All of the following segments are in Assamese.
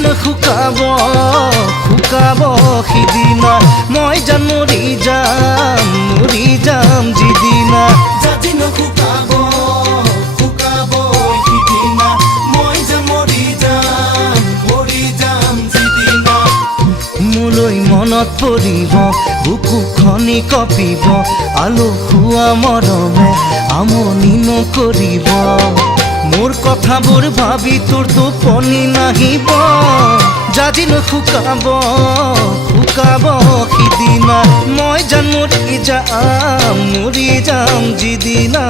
জাদিন শুকাব সিদিনা মই জান মৰি যাম যিদিনা জাদিন শুকাব সিদিনা মই জান মৰি যাম যিদিনা মোলৈ মনত পৰিব বুকু খনি কঁপিব আলসুৱা মৰমে আমনি নকৰিব মোৰ কথাবোৰ ভাবি তোৰ টোপনি নাহিব জাদিন শুকাব সিদিনা মই জান মৰি যাম যিদিনা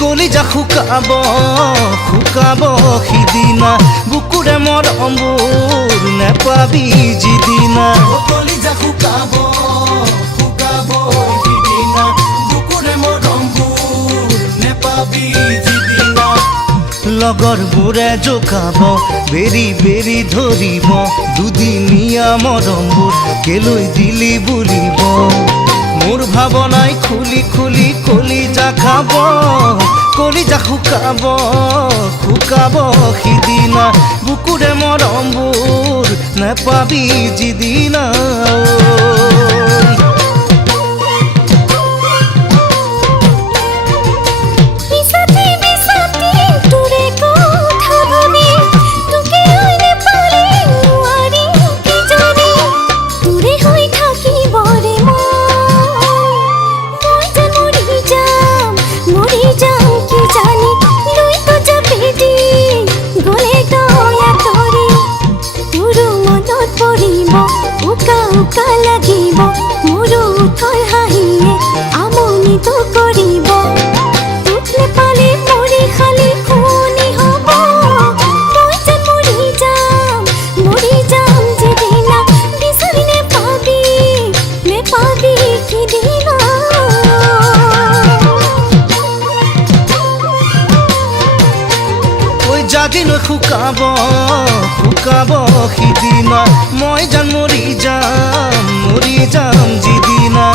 কলিজা শুকাব সিদিনা বুকুৰে মৰমবোৰ নেপাবি যিদিনা কলিজা শুকাব সিদিনা বুকুৰে মৰমবোৰ নেপাবি যিদিনা লগৰবোৰে জোকাব বেৰি ধৰিব দুদিনীয়া মৰমবোৰ কেলৈ দিলি বুলিব মোৰ ভাৱনাই খুলি কলিজা খাব কলিজা শুকাব সিদিনা বুকুৰে মৰমবোৰ নেপাবি যিদিনা লাগিব মোৰো থৈ হাঁহিয়ে আমনিতো কৰিব তোক নেপালে মৰি খালি খুনি হ'ব মই যেন মৰি যাম যিদিনা বিচাৰি নেপাবি সিদিনা জাদিন শুকাব সিদিনা মই জান মৰি যাম যিদিনা